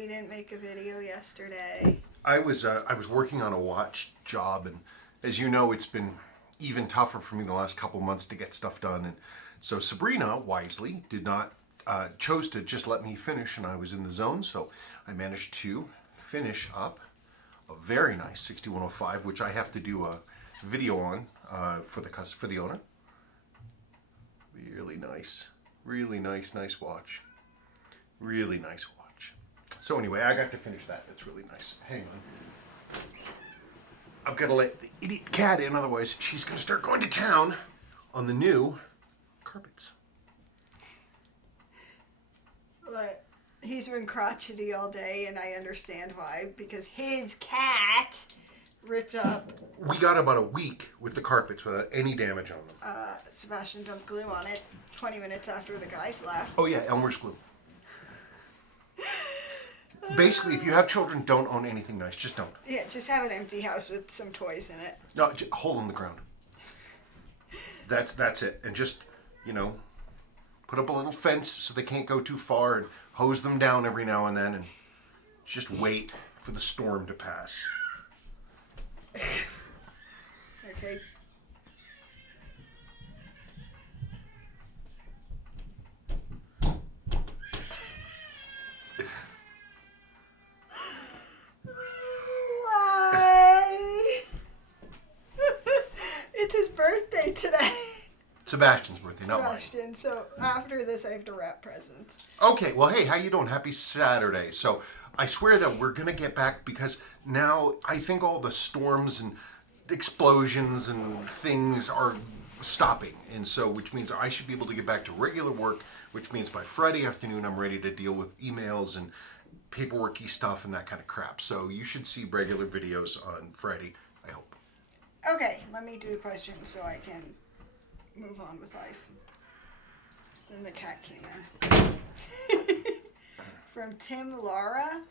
we didn't make a video yesterday. I was working on a watch job, and as you know, it's been even tougher for me the last couple months to get stuff done. And so Sabrina wisely did not chose to just let me finish, and I was in the zone. So I managed to finish up a very nice 6105, which I have to do a video on for the owner. Really nice watch. Really nice watch. So anyway, I got to finish that. It's really nice. Hang on. I've got to let the idiot cat in, otherwise she's going to start going to town on the new carpets. But he's been crotchety all day, and I understand why, because his cat ripped up. We got about a week with the carpets without any damage on them. Sebastian dumped glue on it 20 minutes after the guys left. Oh yeah, Elmer's glue. Basically, if you have children, don't own anything nice. Just don't. Yeah, just have an empty house with some toys in it. No, hole in the ground. That's it. And just, put up a little fence so they can't go too far, and hose them down every now and then, and just wait for the storm to pass. Okay. Why? It's his birthday today. Sebastian's birthday, not mine. Sebastian, so after this I have to wrap presents. Okay, well, hey, how you doing? Happy Saturday. So I swear that we're going to get back, because now I think all the storms and explosions and things are stopping. And so, which means I should be able to get back to regular work, which means by Friday afternoon I'm ready to deal with emails and paperworky stuff and that kind of crap. So you should see regular videos on Friday, I hope. Okay, let me do questions so I can move on with life. Then the cat came in. From Tim Lara.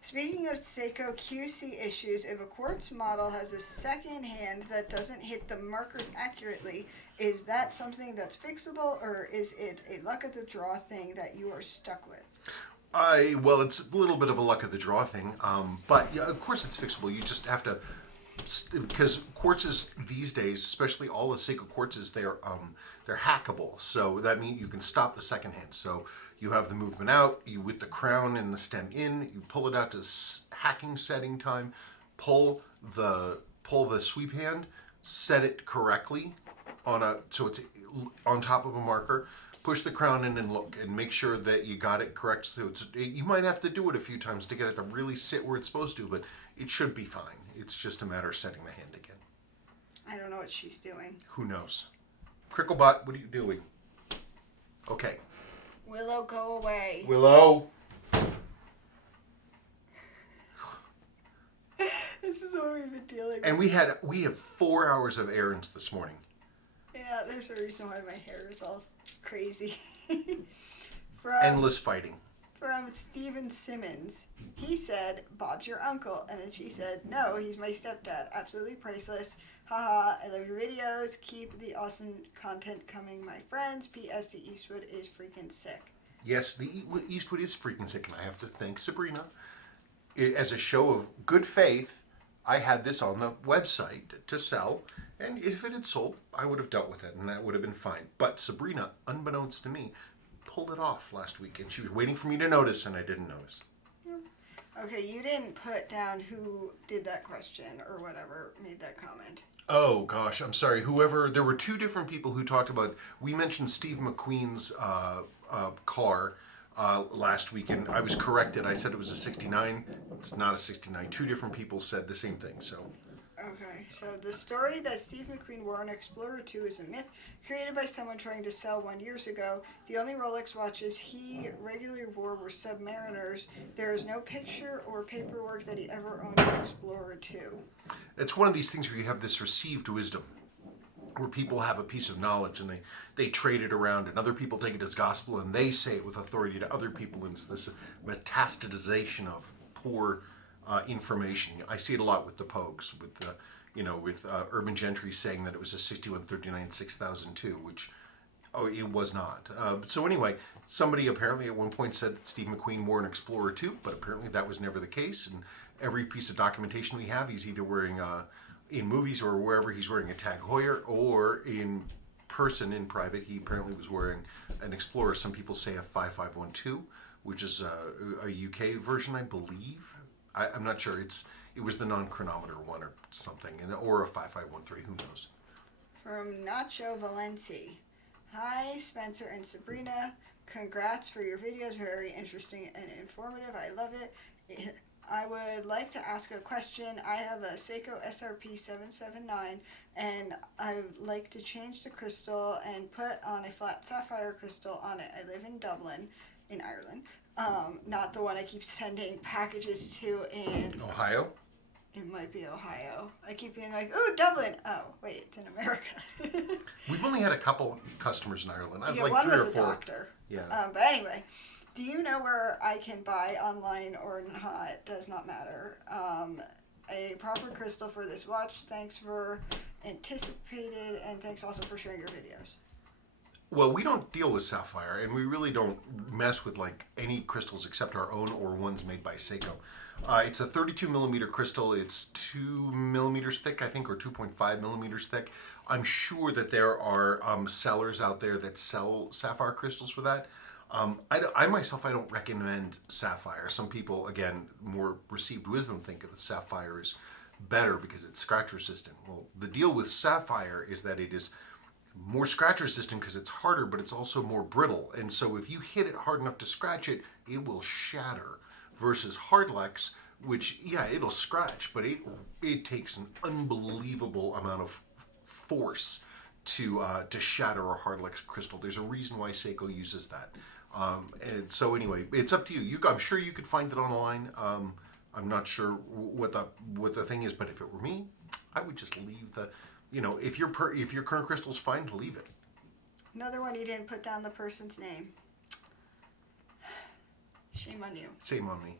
Speaking of Seiko QC issues, if a Quartz model has a second hand that doesn't hit the markers accurately, is that something that's fixable, or is it a luck of the draw thing that you are stuck with? Well, it's a little bit of a luck of the draw thing, but yeah, of course it's fixable. You just have to, because quartzes these days, especially all the Seiko quartzes, they're hackable. So that means you can stop the second hand. So you have the movement out, you with the crown and the stem in, you pull it out to hacking setting time, pull the sweep hand, set it correctly so it's on top of a marker. Push the crown in and look, and make sure that you got it correct. So you might have to do it a few times to get it to really sit where it's supposed to, but it should be fine. It's just a matter of setting the hand again. I don't know what she's doing. Who knows? Cricklebot, what are you doing? Okay. Willow, go away. Willow. This is what we've been dealing with. And we have 4 hours of errands this morning. Yeah, there's a reason why my hair is all crazy. Endless fighting. From Steven Simmons. He said, Bob's your uncle. And then she said, no, he's my stepdad. Absolutely priceless. Haha, I love your videos. Keep the awesome content coming, my friends. P.S. The Eastwood is freaking sick. Yes, the Eastwood is freaking sick, and I have to thank Sabrina. As a show of good faith, I had this on the website to sell, and if it had sold, I would have dealt with it, and that would have been fine. But Sabrina, unbeknownst to me, pulled it off last week, and she was waiting for me to notice, and I didn't notice. Okay, you didn't put down who did that question or whatever made that comment. Oh, gosh, I'm sorry. There were two different people who talked about, we mentioned Steve McQueen's car last week, and I was corrected. I said it was a 69. It's not a 69. Two different people said the same thing, so. Okay, so the story that Steve McQueen wore an Explorer 2 is a myth created by someone trying to sell one years ago. The only Rolex watches he regularly wore were Submariners. There is no picture or paperwork that he ever owned an Explorer 2. It's one of these things where you have this received wisdom, where people have a piece of knowledge and they trade it around, and other people take it as gospel and they say it with authority to other people, and it's this metastasization of poor information. I see it a lot with the Pogues, with Urban Gentry saying that it was a 6139 6002, which Oh, it was not. So anyway, somebody apparently at one point said that Steve McQueen wore an Explorer too, but apparently that was never the case. And every piece of documentation we have, he's either wearing, in movies or wherever, he's wearing a Tag Heuer, or in person, in private, he apparently was wearing an Explorer. Some people say a 5512, which is a UK version, I believe. I'm not sure. It was the non-chronometer one or something, or a 5513, who knows. From Nacho Valenti. Hi, Spencer and Sabrina. Congrats for your videos. Very interesting and informative. I love it. I would like to ask a question. I have a Seiko RP779, and I would like to change the crystal and put on a flat sapphire crystal on it. I live in Dublin, in Ireland. Not the one I keep sending packages to in... Ohio? It might be Ohio. I keep being like, ooh, Dublin. Oh, wait, it's in America. We've only had a couple customers in Ireland. I've like one 3 was or a 4. doctor. Yeah. But anyway, do you know where I can buy online or not? It does not matter. A proper crystal for this watch. Thanks for anticipated, and thanks also for sharing your videos. Well, we don't deal with sapphire, and we really don't mess with like any crystals except our own or ones made by Seiko. It's a 32 millimeter crystal. It's 2 millimeters thick, I think, or 2.5 millimeters thick. I'm sure that there are sellers out there that sell sapphire crystals for that. I myself, I don't recommend sapphire. Some people, again, more received wisdom, think that sapphire is better because it's scratch resistant. Well, the deal with sapphire is that it is more scratch resistant because it's harder, but it's also more brittle. And so if you hit it hard enough to scratch it, it will shatter. Versus Hardlex, which, yeah, it'll scratch, but it takes an unbelievable amount of force to shatter a Hardlex crystal. There's a reason why Seiko uses that. And so anyway, it's up to you. I'm sure you could find it online. I'm not sure what the thing is, but if it were me, I would just leave the, if your current crystal's fine, leave it. Another one, you didn't put down the person's name. Shame on you. Shame on me.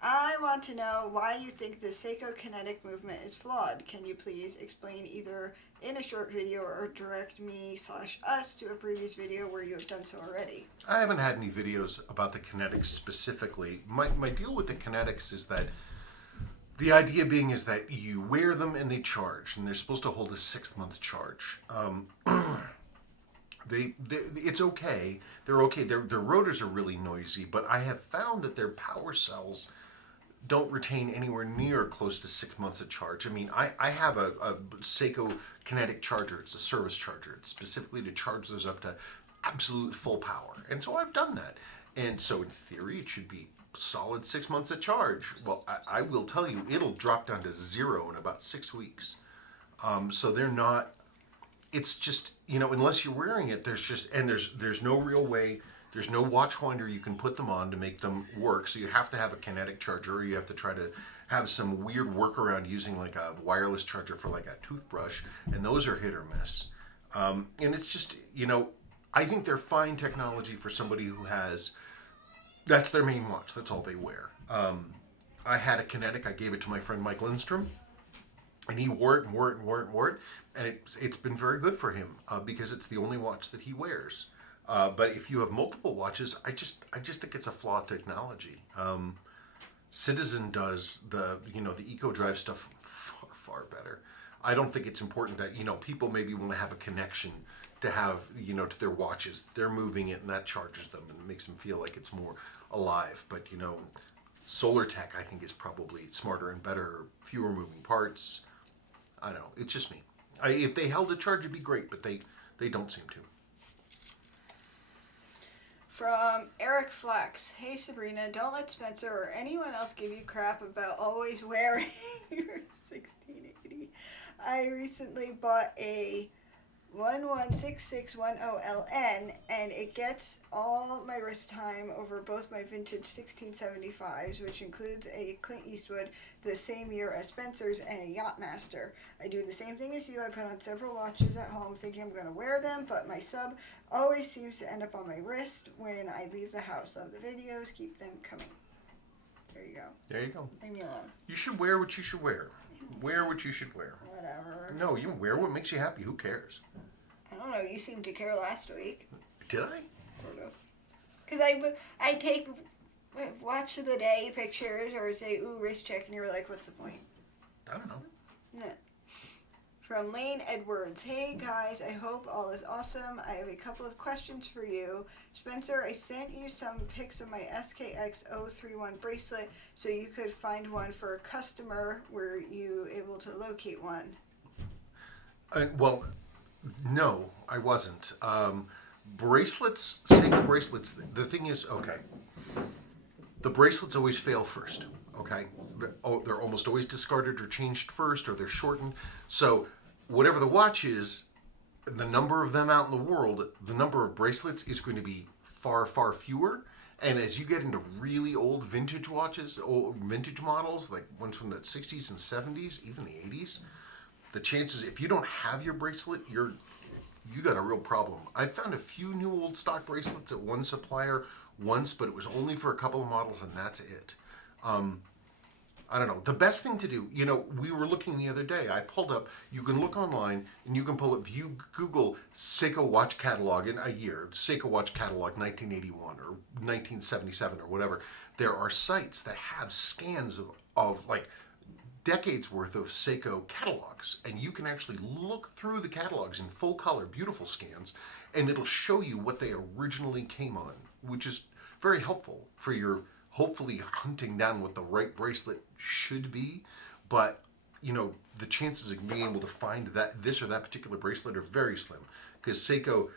I want to know why you think the Seiko Kinetic movement is flawed. Can you please explain either in a short video or direct me/us to a previous video where you have done so already? I haven't had any videos about the Kinetics specifically. My deal with the Kinetics is that the idea being is that you wear them and they charge, and they're supposed to hold a 6-month charge. It's okay. They're okay. Their rotors are really noisy, but I have found that their power cells don't retain anywhere near close to 6 months of charge. I mean, I have a Seiko Kinetic charger. It's a service charger. It's specifically to charge those up to absolute full power. And so I've done that. And so in theory, it should be solid 6 months of charge. Well, I will tell you, it'll drop down to 0 in about 6 weeks. So they're not... It's just, unless you're wearing it, there's no real way, there's no watch winder you can put them on to make them work. So you have to have a kinetic charger, or you have to try to have some weird workaround using like a wireless charger for like a toothbrush, and those are hit or miss. And it's just, I think they're fine technology for somebody who that's their main watch, that's all they wear. I had a Kinetic, I gave it to my friend Mike Lindstrom. And he wore it and wore it and wore it and wore it. And it's been very good for him because it's the only watch that he wears. But if you have multiple watches, I just think it's a flawed technology. Citizen does the Eco Drive stuff far, far better. I don't think it's important that, people maybe want to have a connection to have, to their watches. They're moving it and that charges them and makes them feel like it's more alive. But, Solar Tech, I think, is probably smarter and better, fewer moving parts. I don't know. It's just me. If they held a charge, it'd be great, but they don't seem to. From Eric Flax. Hey Sabrina, don't let Spencer or anyone else give you crap about always wearing your 1680. I recently bought a 116610LN, and it gets all my wrist time over both my vintage 1675s, which includes a Clint Eastwood the same year as Spencer's and a Yachtmaster. I do the same thing as you. I put on several watches at home thinking I'm going to wear them, but my sub always seems to end up on my wrist when I leave the house. Love the videos. Keep them coming. There you go. There you go. Leave me alone. You should wear what you should wear. Wear what you should wear. Whatever. No, you wear what makes you happy. Who cares? I don't know. You seemed to care last week. Did I? Sort of. Because I take watch of the day pictures or say, ooh, wrist check, and you're like, what's the point? I don't know. Yeah. From Lane Edwards. Hey guys, I hope all is awesome. I have a couple of questions for you. Spencer, I sent you some pics of my SKX 031 bracelet so you could find one for a customer. Were you able to locate one? Well, no, I wasn't. Bracelets, Seiko bracelets, the thing is, okay, the bracelets always fail first, okay? They're almost always discarded or changed first, or they're shortened. So whatever the watch is, the number of them out in the world, the number of bracelets is going to be far, far fewer. And as you get into really old vintage watches, old vintage models, like ones from the 60s and 70s, even the 80s, the chances, if you don't have your bracelet, you got a real problem. I found a few new old stock bracelets at one supplier once, but it was only for a couple of models, and that's it. I don't know. The best thing to do, we were looking the other day. I pulled up, you can look online, and you can pull up, if you Google Seiko watch catalog in a year, Seiko watch catalog 1981 or 1977 or whatever, there are sites that have scans of like decades worth of Seiko catalogs, and you can actually look through the catalogs in full color, beautiful scans, and it'll show you what they originally came on, which is very helpful for your hopefully hunting down what the right bracelet should be. But the chances of being able to find this or that particular bracelet are very slim, because Seiko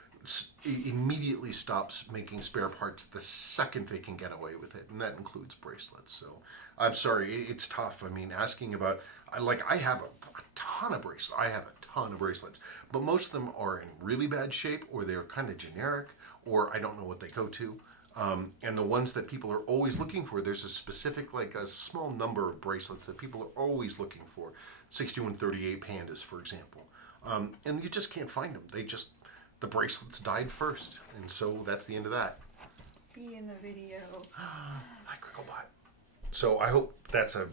immediately stops making spare parts the second they can get away with it, and that includes bracelets. So I'm sorry, it's tough. I mean, asking about, I have a ton of bracelets, but most of them are in really bad shape, or they're kind of generic, or I don't know what they go to. And the ones that people are always looking for, there's a specific, a small number of bracelets that people are always looking for. 6138 Pandas, for example. And you just can't find them. The bracelets died first. And so that's the end of that. Be in the video. Hi, Cricklebot. So I hope that's a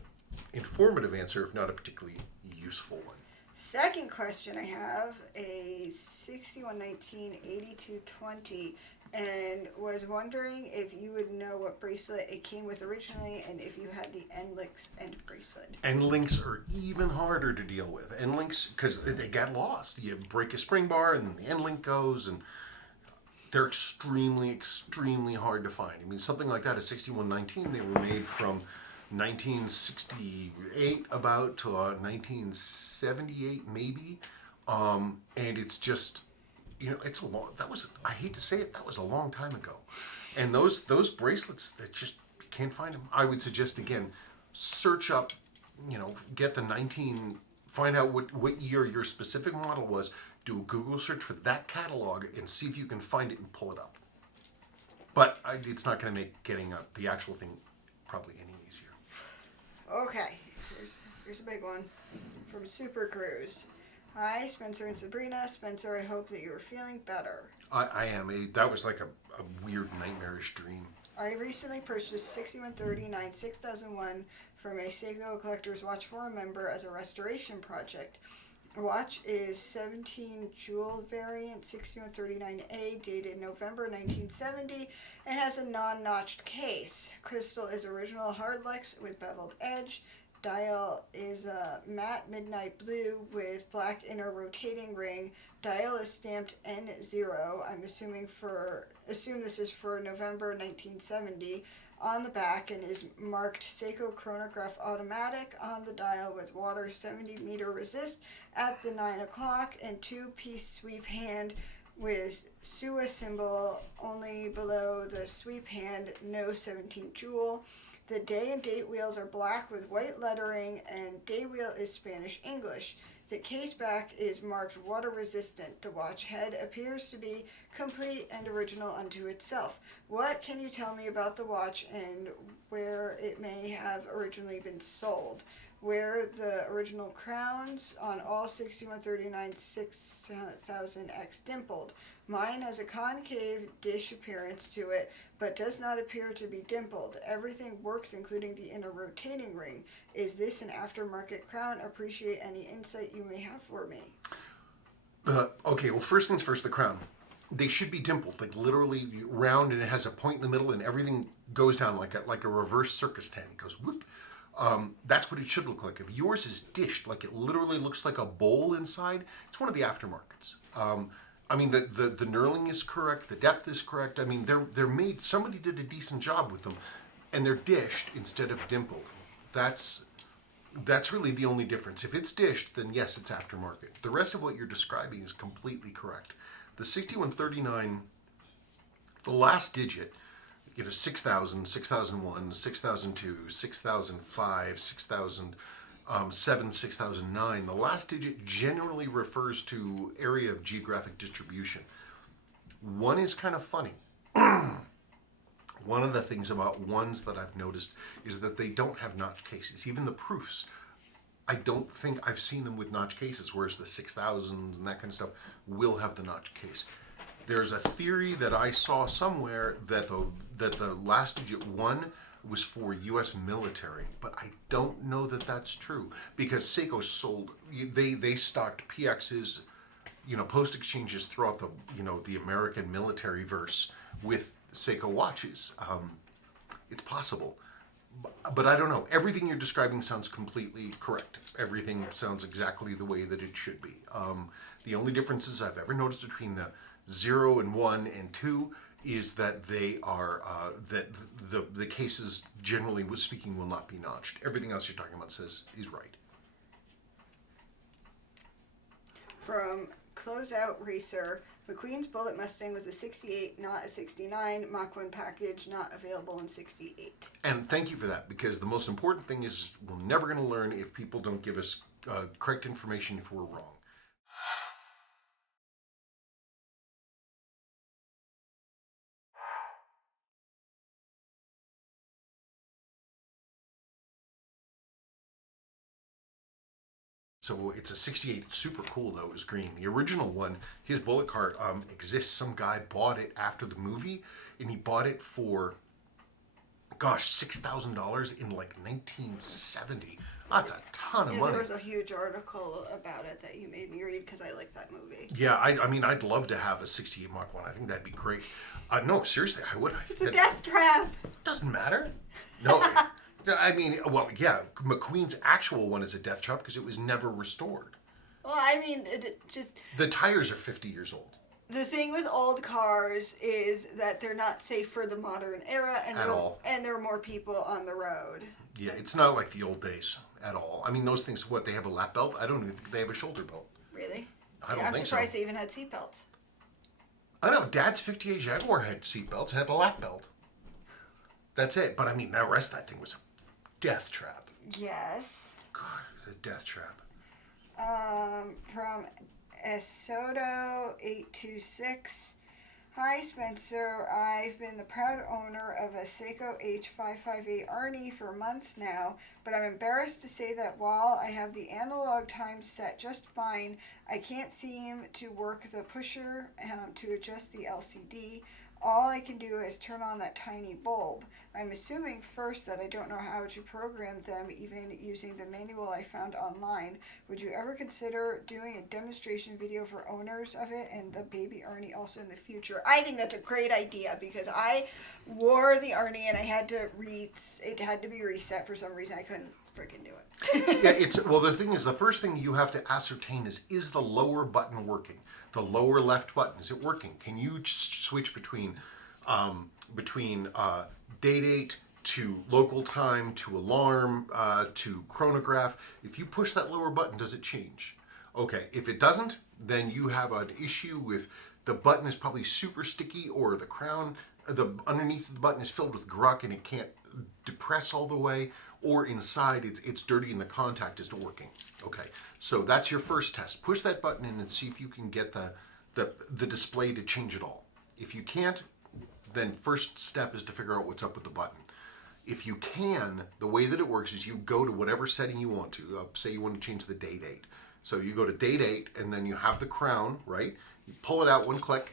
informative answer, if not a particularly useful one. Second question I have, a 6119 8220, and was wondering if you would know what bracelet it came with originally, and if you had the N-Links end bracelet. N-Links are even harder to deal with. N-Links, because they got lost. You break a spring bar and the N-Link goes, and they're extremely, extremely hard to find. I mean, something like that, a 6119, they were made from 1968 about to 1978 maybe, and it's just, it's a long, I hate to say it, that was a long time ago. And those bracelets, that just, you can't find them. I would suggest, again, search up, get find out what year your specific model was, do a Google search for that catalog, and see if you can find it and pull it up. But it's not going to make getting the actual thing probably any easier. Okay, here's a big one from Super Cruise. Hi, Spencer and Sabrina. Spencer, I hope that you are feeling better. I am. That was like a weird nightmarish dream. I recently purchased 6139 6001 from a Seiko Collector's Watch Forum member as a restoration project. The watch is 17 jewel variant 6139A, dated November 1970, and has a non-notched case. Crystal is original hardlex with beveled edge. Dial is a matte midnight blue with black inner rotating ring. Dial is stamped N0. I'm assume this is for November 1970 on the back, and is marked Seiko Chronograph Automatic on the dial with water 70 meter resist at the 9 o'clock, and 2-piece sweep hand with SUA symbol only below the sweep hand, no 17 jewel. The day and date wheels are black with white lettering, and day wheel is Spanish English. The case back is marked water resistant. The watch head appears to be complete and original unto itself. What can you tell me about the watch and where it may have originally been sold? Where the original crowns on all 6139 6000X dimpled. Mine has a concave dish appearance to it, but does not appear to be dimpled. Everything works, including the inner rotating ring. Is this an aftermarket crown? Appreciate any insight you may have for me. Okay, well, first things first, the crown. They should be dimpled, like literally round, and it has a point in the middle, and everything goes down like a reverse circus tent. It goes whoop. That's what it should look like. If yours is dished, like it literally looks like a bowl inside, it's one of the aftermarkets. I mean, the knurling is correct, the depth is correct. I mean, they're made. Somebody did a decent job with them, and they're dished instead of dimpled. That's really the only difference. If it's dished, then yes, it's aftermarket. The rest of what you're describing is completely correct. The 6139, the last digit, 6,000, 6001, 6002, 6005, 6007, 6009, the last digit generally refers to area of geographic distribution. One is kind of funny. One of the things about ones that I've noticed is that they don't have notch cases. Even the proofs, I don't think I've seen them with notch cases, whereas the 6000s and that kind of stuff will have the notch case. There's a theory that I saw somewhere that the last digit 1 was for U.S. military, but I don't know that that's true, because Seiko sold, they stocked PXs, post exchanges throughout the American military verse with Seiko watches. It's possible, but I don't know. Everything you're describing sounds completely correct. Everything sounds exactly the way that it should be. The only differences I've ever noticed between the 0 and 1 and 2 is that they are that the cases, generally speaking, will not be notched. Everything else you're talking about is right. From Closeout Racer, McQueen's Bullitt Mustang was a 68, not a 69. Mach 1 package, not available in 68. And thank you for that, because the most important thing is we're never going to learn if people don't give us correct information if we're wrong. So it's a 68. It's super cool, though. It was green. The original one, his Bullitt car, exists. Some guy bought it after the movie, and he bought it for, gosh, $6,000 in like 1970. That's a ton of money. There was a huge article about it that you made me read because I like that movie. Yeah, I mean, I'd love to have a 68 Mach 1. I think that'd be great. No, seriously, I would. It's a death trap. Doesn't matter. No. I mean, well, yeah, McQueen's actual one is a death trap because it was never restored. Well, I mean, it just... The tires are 50 years old. The thing with old cars is that they're not safe for the modern era, and there are more people on the road. Yeah, it's not like the old days at all. I mean, those things, what, they have a lap belt? I don't even think they have a shoulder belt. Really? I don't think so. I'm surprised they even had seatbelts. I know, Dad's 58 Jaguar had seatbelts, had a lap belt. That's it. But I mean, the rest of that thing was a death trap. Yes. God, the death trap. From Esoto 826. Hi Spencer, I've been the proud owner of a Seiko H558 Arnie for months now, but I'm embarrassed to say that while I have the analog time set just fine, I can't seem to work the pusher to adjust the LCD. All I can do is turn on that tiny bulb. I'm assuming first that I don't know how to program them even using the manual I found online. Would you ever consider doing a demonstration video for owners of it and the baby Arnie also in the future? I think that's a great idea because I wore the Arnie and I had to it had to be reset for some reason. I couldn't freaking do it. Yeah, well, the thing is, the first thing you have to ascertain is the lower button working? The lower left button, is it working? Can you switch between day date to local time to alarm to chronograph? If you push that lower button, does it change? Okay, if it doesn't, then you have an issue with the button is probably super sticky, or the crown, the underneath the button is filled with gruck and it can't depress all the way, or inside it's dirty and the contact isn't working. Okay, so that's your first test. Push that button in and see if you can get the display to change it all. If you can't, then first step is to figure out what's up with the button. If you can, the way that it works is you go to whatever setting you want to. Say you want to change the day date. So you go to day date, and then you have the crown, right? You pull it out one click,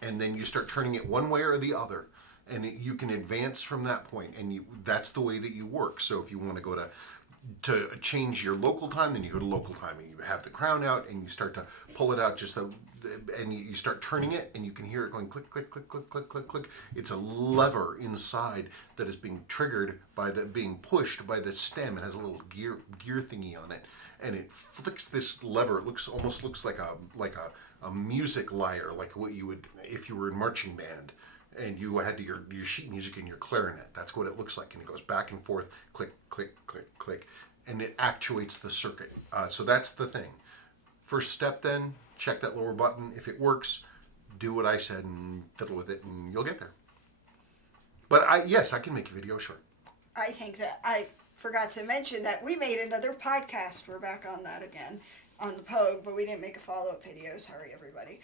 and then you start turning it one way or the other. And you can advance from that point, and that's the way that you work. So if you want to go to to change your local time, then you go to local time and you have the crown out and you start to pull it out and you start turning it and you can hear it going click, click, click, click, click, click, click. It's a lever inside that is being triggered being pushed by the stem. It has a little gear thingy on it, and it flicks this lever. It almost looks like a music lyre, like what you would if you were in marching band and you had your sheet music and your clarinet. That's what it looks like, and it goes back and forth, click, click, click, click, and it actuates the circuit. So that's the thing. First step, then check that lower button. If it works, do what I said and fiddle with it, and you'll get there. But yes, I can make a video, sure. I think that I forgot to mention that we made another podcast. We're back on that again on the Pogue, but we didn't make a follow-up video. Sorry, everybody.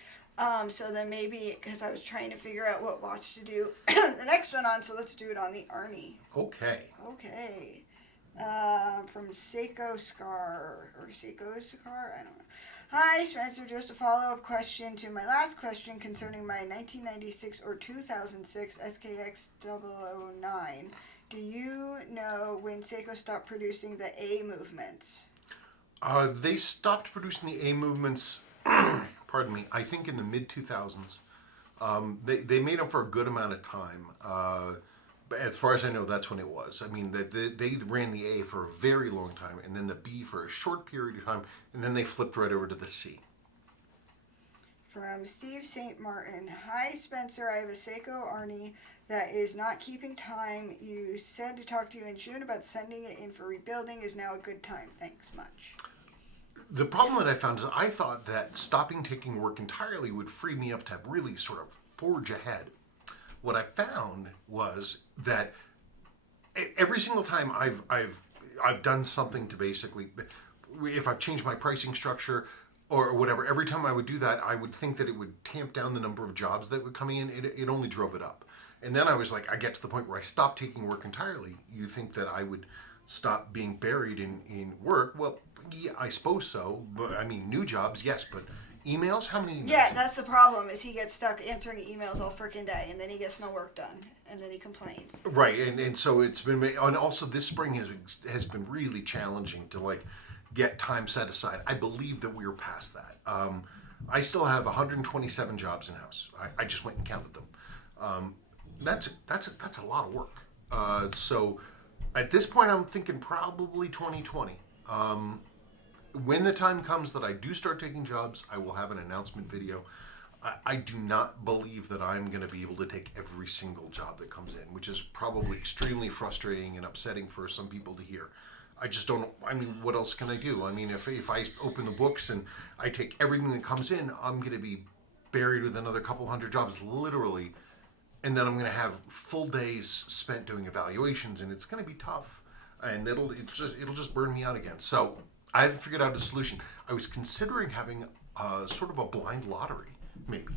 So then maybe, because I was trying to figure out what watch to do the next one on, so let's do it on the Arnie. Okay. From Seco Scar, or Seco Scar, I don't know. Hi, Spencer. Just a follow-up question to my last question concerning my 1996 or 2006 SKX 009. Do you know when Seiko stopped producing the A movements? They stopped producing the A movements, pardon me, I think in the mid-2000s. They made them for a good amount of time. As far as I know, that's when it was. I mean, they ran the A for a very long time, and then the B for a short period of time, and then they flipped right over to the C. From Steve St. Martin. Hi, Spencer. I have a Seiko Arnie that is not keeping time. You said to talk to you in June about sending it in for rebuilding. Is now a good time. Thanks much. The problem that I found is I thought that stopping taking work entirely would free me up to really sort of forge ahead. What I found was that every single time I've done something to basically, if I've changed my pricing structure or whatever, every time I would do that, I would think that it would tamp down the number of jobs that would come in. It only drove it up. And then I was like, I get to the point where I stopped taking work entirely. You think that I would stop being buried in work? Well, yeah, I suppose so. But I mean, new jobs, yes, but emails? How many emails? Yeah, that's the problem, is he gets stuck answering emails all freaking day, and then he gets no work done, and then he complains. Right, and so it's been, and also this spring has been really challenging to like get time set aside. I believe that we're past that. I still have 127 jobs in house. I just went and counted them. That's a lot of work. So at this point, I'm thinking probably 2020. When the time comes that I do start taking jobs, I will have an announcement video. I do not believe that I'm going to be able to take every single job that comes in, which is probably extremely frustrating and upsetting for some people to hear. I just don't, I mean, what else can I do? I mean, if I open the books and I take everything that comes in, I'm going to be buried with another couple hundred jobs, literally. And then I'm going to have full days spent doing evaluations, and it's going to be tough. And it'll just burn me out again. So I haven't figured out a solution. I was considering having sort of a blind lottery, maybe.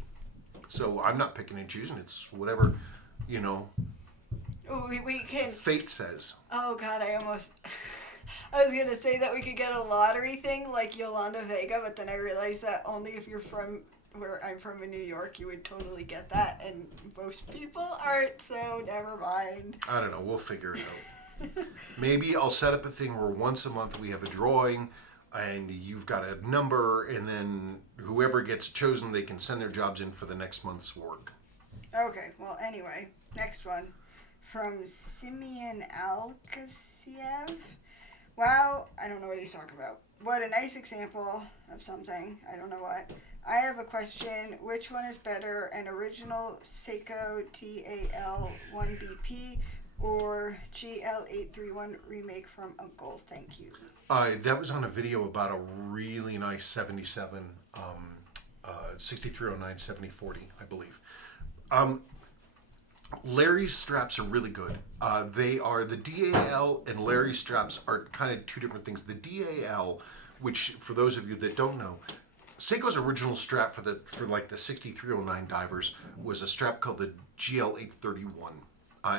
So I'm not picking and choosing. It's whatever, We can. fate says. Oh God, I was gonna say that we could get a lottery thing like Yolanda Vega, but then I realized that only if you're from where I'm from in New York, you would totally get that, and most people aren't. So never mind. I don't know. We'll figure it out. Maybe I'll set up a thing where once a month we have a drawing, and you've got a number, and then whoever gets chosen, they can send their jobs in for the next month's work. Okay. Well, anyway, next one from Simeon Alkasiev. Wow, I don't know what he's talking about. What a nice example of something. I don't know what. I have a question. Which one is better, an original Seiko DL1 BP or GL831 remake from Uncle? Thank you. That was on a video about a really nice 77, 6309 7040, I believe. Larry's straps are really good. They are, the DAL and Larry's straps are kind of two different things. The DAL, which for those of you that don't know, Seiko's original strap for like the 6309 divers was a strap called the GL831.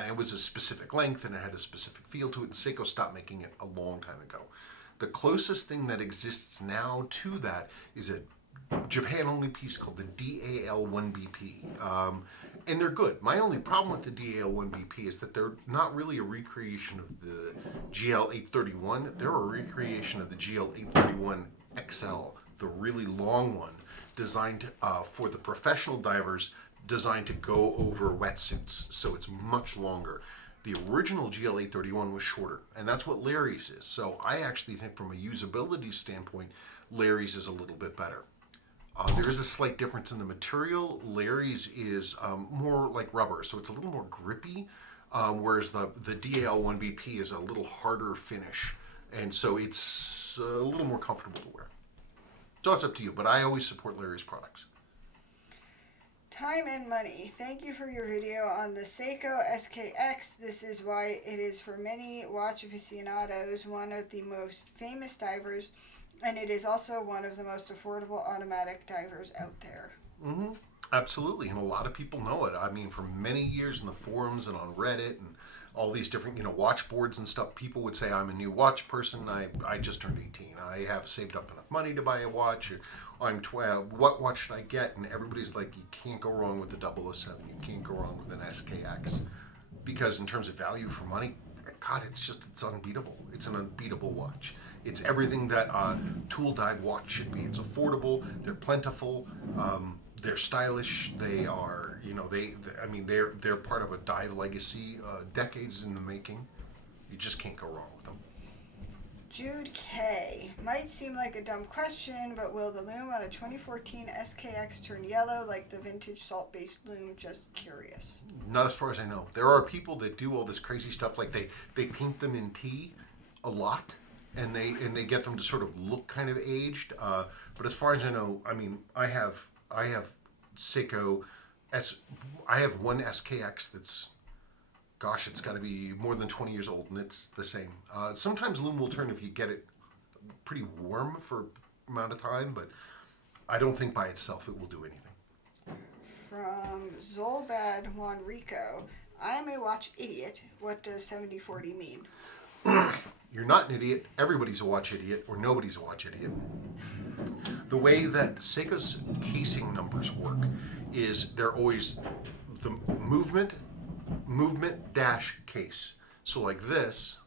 It was a specific length and it had a specific feel to it, and Seiko stopped making it a long time ago. The closest thing that exists now to that is a Japan-only piece called the DL1 BP. And they're good. My only problem with the DL1 BP is that they're not really a recreation of the GL831. They're a recreation of the GL831 XL, the really long one, designed for the professional divers, designed to go over wetsuits. So it's much longer. The original GL831 was shorter, and that's what Larry's is. So I actually think from a usability standpoint, Larry's is a little bit better. There is a slight difference in the material. Larry's is more like rubber, so it's a little more grippy, whereas the DL1 BP is a little harder finish, and so it's a little more comfortable to wear. So it's up to you, but I always support Larry's products. Time and money. Thank you for your video on the Seiko SKX. This is why it is for many watch aficionados one of the most famous divers, and it is also one of the most affordable automatic divers out there. Mm-hmm. Absolutely, and a lot of people know it. I mean, for many years in the forums and on Reddit and all these different, watch boards and stuff, people would say, I'm a new watch person. I just turned 18. I have saved up enough money to buy a watch. I'm 12. What watch should I get? And everybody's like, you can't go wrong with the 007. You can't go wrong with an SKX. Because in terms of value for money, God, it's unbeatable. It's an unbeatable watch. It's everything that a tool dive watch should be. It's affordable. They're plentiful. They're stylish. They are, they're part of a dive legacy, decades in the making. You just can't go wrong with them. Jude K. Might seem like a dumb question, but will the lume on a 2014 SKX turn yellow like the vintage salt-based lume? Just curious. Not as far as I know. There are people that do all this crazy stuff, like they paint them in tea a lot, and they get them to sort of look kind of aged. But as far as I know, I mean, I have Seiko I have one SKX that's, gosh, it's got to be more than 20 years old, and it's the same. Sometimes lume will turn if you get it pretty warm for an amount of time, but I don't think by itself it will do anything. From Zolbad Juanrico, I am a watch idiot. What does 7040 mean? You're not an idiot. Everybody's a watch idiot, or nobody's a watch idiot. The way that Seiko's casing numbers work is they're always the movement dash case. So like this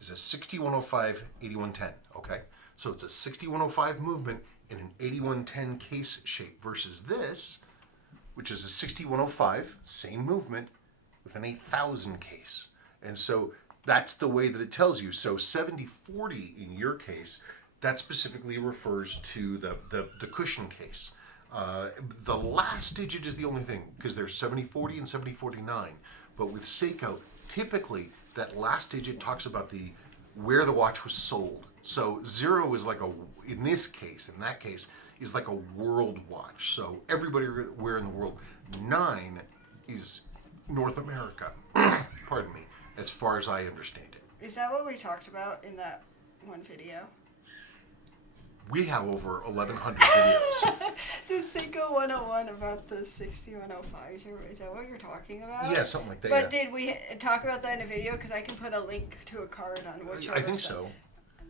is a 6105 8110, okay? So it's a 6105 movement in an 8110 case shape versus this, which is a 6105, same movement, with an 8000 case. And so that's the way that it tells you. So 7040 in your case, that specifically refers to the cushion case. The last digit is the only thing, because there's 7040 and 7049. But with Seiko, typically that last digit talks about where the watch was sold. So 0 is like in that case, is like a world watch. So everybody where in the world. 9 is North America. Pardon me. As far as I understand it. Is that what we talked about in that one video? We have over 1,100 videos. The Seiko 101 about the 6105. Is that what you're talking about? Yeah, something like that. But did we talk about that in a video? Because I can put a link to a card on which I think so.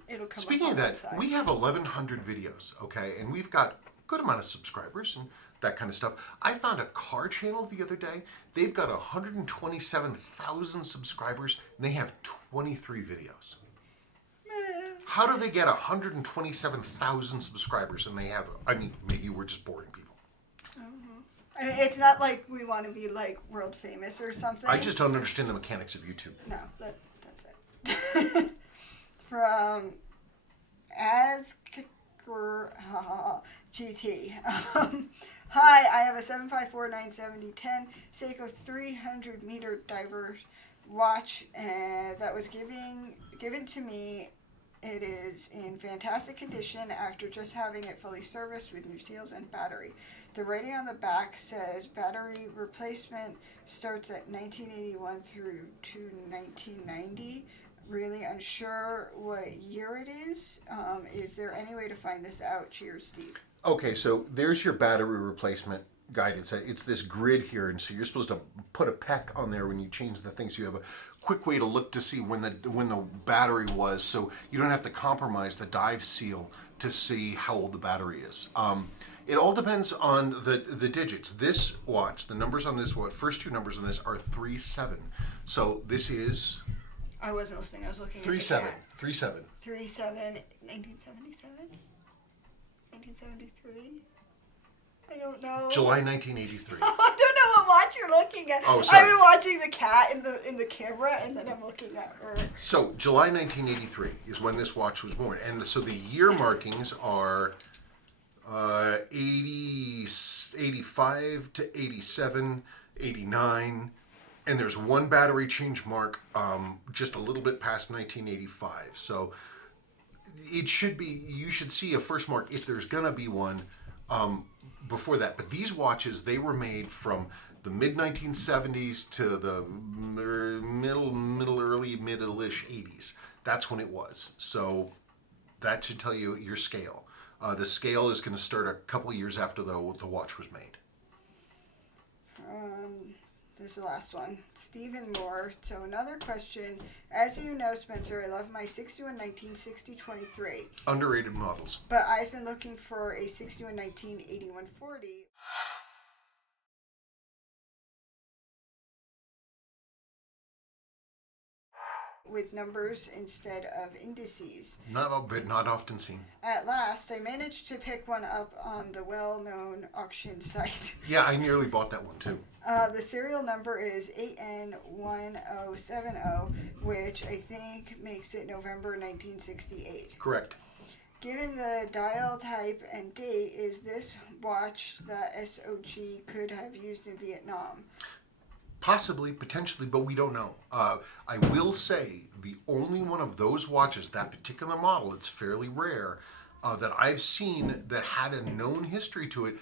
It'll come Speaking up of on that, side. we have 1,100 videos, okay? And we've got a good amount of subscribers and that kind of stuff. I found a car channel the other day. They've got 127,000 subscribers, and they have 23 videos. How do they get 127,000 subscribers and they have, maybe we're just boring people. I mean, it's not like we want to be like world famous or something. I just don't understand the mechanics of YouTube. No, that's it. From GT. Hi, I have a 754 97010 Seiko 300 meter diver watch, and that was given to me. It is in fantastic condition after just having it fully serviced with new seals and battery. The rating on the back says battery replacement starts at 1981 through to 1990. Really unsure what year it is. Is there any way to find this out? Cheers, Steve. Okay, so there's your battery replacement guide. It's this grid here, and so you're supposed to put a peck on there when you change the things. You have a quick way to look to see when the battery was, so you don't have to compromise the dive seal to see how old the battery is. It all depends on the digits. This watch, the numbers on this watch, first two numbers on this are 37. So this is I wasn't listening. I was looking 37. at the cat. 37. 37, 1977? 1973? I don't know. July 1983. I don't know what watch you're looking at. Oh, sorry. I've been watching the cat in the camera, and then I'm looking at her. So July 1983 is when this watch was born, and so the year markings are 80, 85 to 87, 89, and there's one battery change mark just a little bit past 1985. So it should be, you should see a first mark if there's gonna be one before that. But these watches, they were made from the mid 1970s to the middle-ish 80s. That's when it was. So that should tell you your scale. The scale is going to start a couple of years after the watch was made. This is the last one. Stephen Moore. So another question. As you know, Spencer, I love my 6119 6023. Underrated models. But I've been looking for a 6119 8140. With numbers instead of indices. Not often seen. At last, I managed to pick one up on the well-known auction site. Yeah, I nearly bought that one too. The serial number is 8N1070, which I think makes it November 1968. Correct. Given the dial type and date, is this watch that SOG could have used in Vietnam? Possibly, potentially, but we don't know. I will say the only one of those watches, that particular model, it's fairly rare, that I've seen that had a known history to it,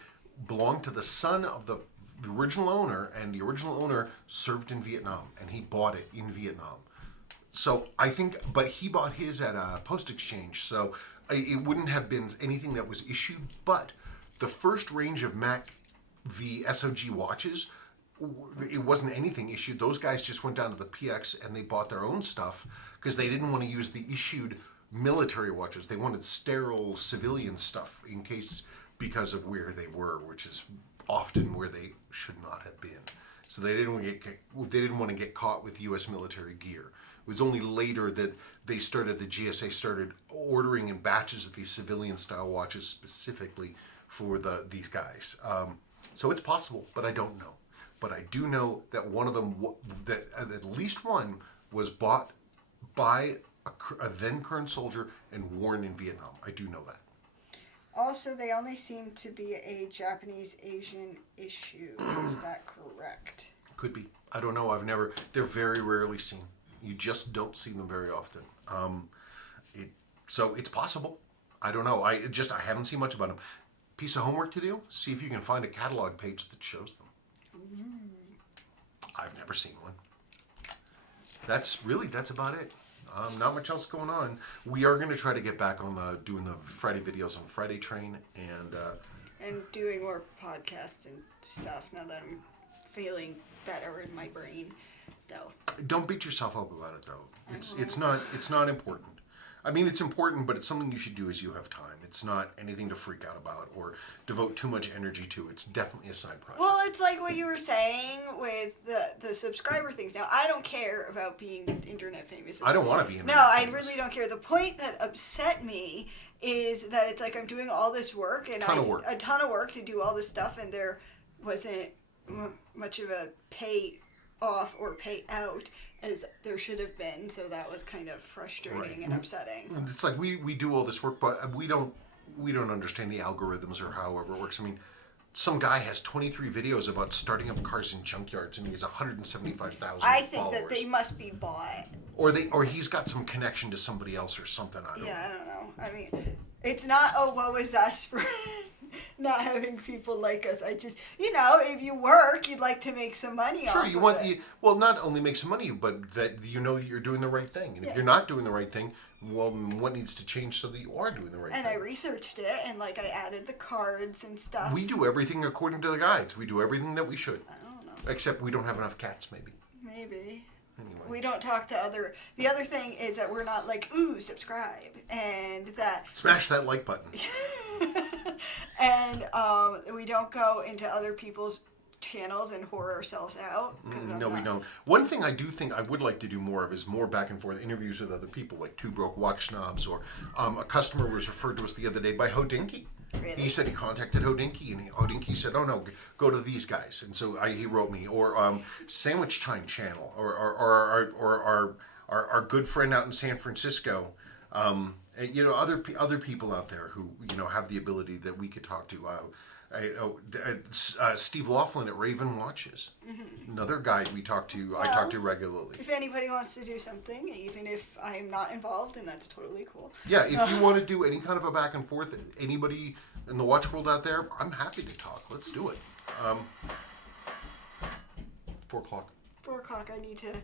belonged to the son of the original owner, and the original owner served in Vietnam, and he bought it in Vietnam. So I think, but he bought his at a post exchange, so it wouldn't have been anything that was issued, but the first range of Mac V SOG watches, it wasn't anything issued. Those guys just went down to the PX and they bought their own stuff because they didn't want to use the issued military watches. They wanted sterile civilian stuff in case, because of where they were, which is often where they should not have been. So they didn't want to get caught with U.S. military gear. It was only later that the GSA started ordering in batches of these civilian style watches specifically for these guys. So it's possible, but I don't know. But I do know that one of them, that at least one, was bought by a then current soldier and worn in Vietnam. I do know that. Also, they only seem to be a Japanese Asian issue. Is that correct? Could be. I don't know. They're very rarely seen. You just don't see them very often. So it's possible. I don't know. I haven't seen much about them. Piece of homework to do: see if you can find a catalog page that shows them. I've never seen one. That's about it. Not much else going on. We are going to try to get back on doing the Friday videos on Friday Train and doing more podcasts and stuff now that I'm feeling better in my brain. Though. Don't beat yourself up about it though. It's not important. I mean, it's important, but it's something you should do as you have time. It's not anything to freak out about or devote too much energy to. It's definitely a side project. Well, it's like what you were saying with the subscriber things. Now, I don't care about being internet famous. I don't want to be internet famous. famous. I really don't care. The point that upset me is that it's like I'm doing all this work and a ton of work to do all this stuff, and there wasn't much of a pay off or pay out as there should have been, so that was kind of frustrating and upsetting. It's like we do all this work, but we don't understand the algorithms or however it works. I mean, some guy has 23 videos about starting up cars in junkyards, and he has 175,000 followers. I think that they must be bought. Or he's got some connection to somebody else or something. I don't know. I mean, it's not, oh, woe is us for not having people like us. I just, if you work, you'd like to make some money off you of want it. Well, not only make some money, but that you're doing the right thing. And if you're not doing the right thing, well, what needs to change so that you are doing the right thing? And I researched it, and I added the cards and stuff. We do everything according to the guides. We do everything that we should. I don't know. Except we don't have enough cats, maybe. Maybe. Anyway. We don't talk to the other thing is that we're not like, ooh, subscribe, and that smash that like button. And we don't go into other people's channels and whore ourselves out. No, we don't. One thing I do think I would like to do more of is more back and forth interviews with other people, like Two Broke Watch Snobs, or a customer was referred to us the other day by Hodinky. Really? He said he contacted Hodinky, and Hodinky said, "Oh no, go to these guys." And so he wrote me, or Sandwich Time Channel, or our good friend out in San Francisco. You know, other people out there who have the ability that we could talk to. Steve Laughlin at Raven Watches, another guy we talk to. I talk to regularly. If anybody wants to do something, even if I'm not involved, and that's totally cool. Yeah, if you want to do any kind of a back and forth, anybody in the watch world out there, I'm happy to talk. Let's do it. 4 o'clock. 4 o'clock. I need to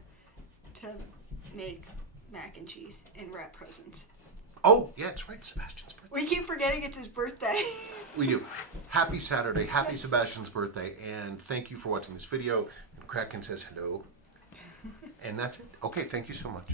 make mac and cheese and wrap presents. Oh, yeah, it's right. Sebastian's birthday. We keep forgetting it's his birthday. We do. Happy Saturday. Happy Sebastian's birthday. And thank you for watching this video. And Kraken says hello. And that's it. Okay, thank you so much.